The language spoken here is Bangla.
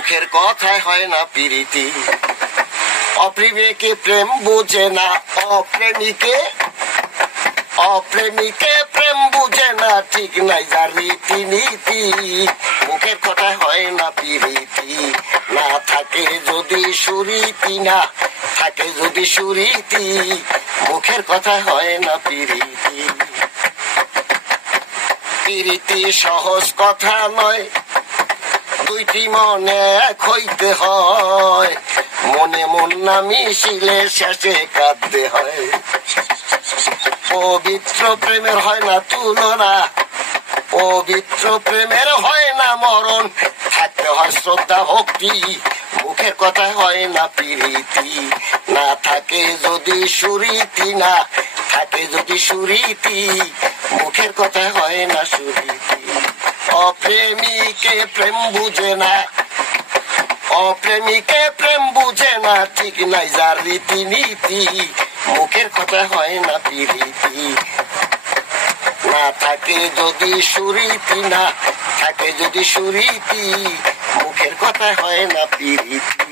মুখের কথায় হয় না প্রীতি। অপ্রেমিকে প্রেম বুঝে না, অপ্রেমিকে প্রেম বুঝে না, ঠিক নাই যার রীতিনীতি। মুখের কথায় হয় না প্রীতি, না থাকে যদি সুরীতি, না থাকে যদি সুরীতি। মুখের কথায় হয় না প্রীতি। প্রীতি সহজ কথা নয়, দুইটি মনে এক হইতে হয়। মনে মন না মিশিলে শেষে কাঁদতে হয়। পবিত্র প্রেমের হয় না তুলনা, পবিত্র প্রেমের হয় না মরণ, থাকতে হয় শ্রদ্ধা ভক্তি। মুখের কথায় হয় না প্রীতি, না থাকে যদি সুরীতি, না থাকে যদি সুরীতি। মুখের কথায় হয় না সুরীতি। অপ্রেমিকে প্রেম বুঝে না, অপ্রেমিকে প্রেম বুঝে না, ঠিক নাই যার রীতিনীতি। মুখের কথা হয় না প্রীতি, না থাকে যদি সুরীতি, না থাকে যদি সুরীতি। মুখের কথা হয় না প্রীতি।